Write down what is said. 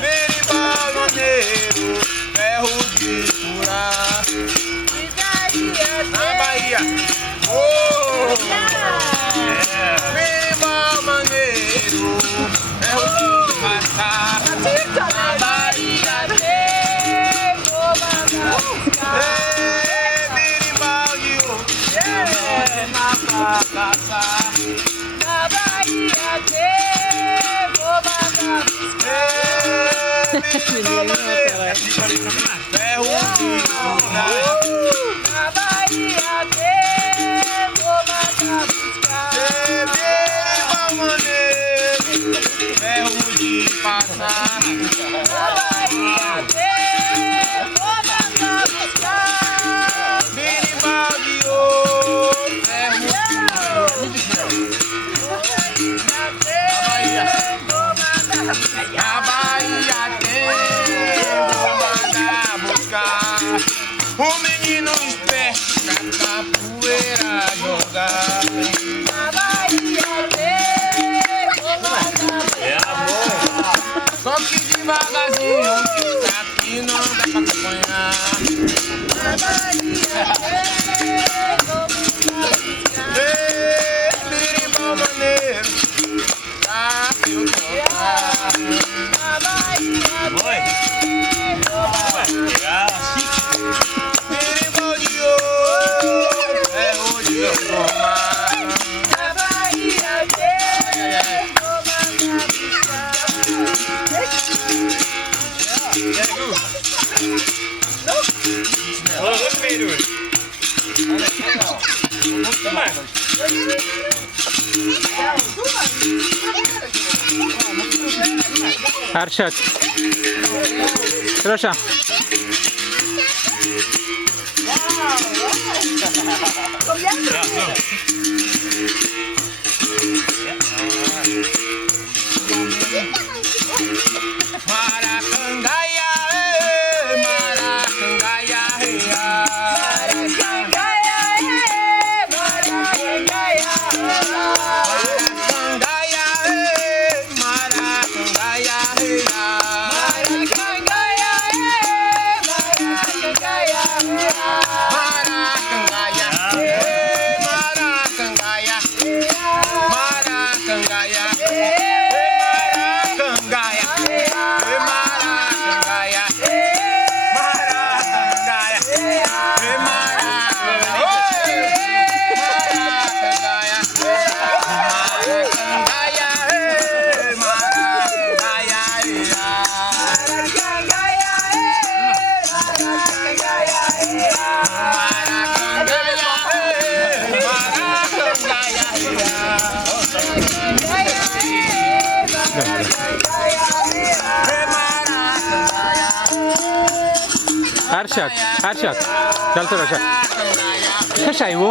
berimbau maneiro, ferro de furar. Na Bahia. Oh! Berimbau maneiro, ferro de passar. Na Bahia tem berimbau de ouro, pra passar. Na Bahia tem, vou mandar buscar. Berimbau maneiro, ferro de furar. Na Bahia tem, vou mandar buscar. Berimbau maneiro, ferro de passar. Na Bahia tem, vou mandar buscar. Berimbau de ouro, ferro de Na Bahia tem, vou mandar buscar. O menino esperto pra capoeira jogar. Na Bahia tem, vou mandar buscar. Só que devagarzinho, que aqui não dá pra acompanhar. Na Bahia tem, vou mandar buscar. Berimbau maneiro, pra eu tocar. Na Bahia tem, vou mandar Berimbau de ouro, ferro de formar. Na Bahia tem, vou mandar buscar. Arshad. Rosha. Maracangaia, maracangaia, Maracangaia, Maracangaia, maracangaia, maracangaia, Maracangaia, Maracangaia, maracangaia, maracangaia, maracangaia, Arshad. Arshad. चल तो रोशा क्या चाहिए वो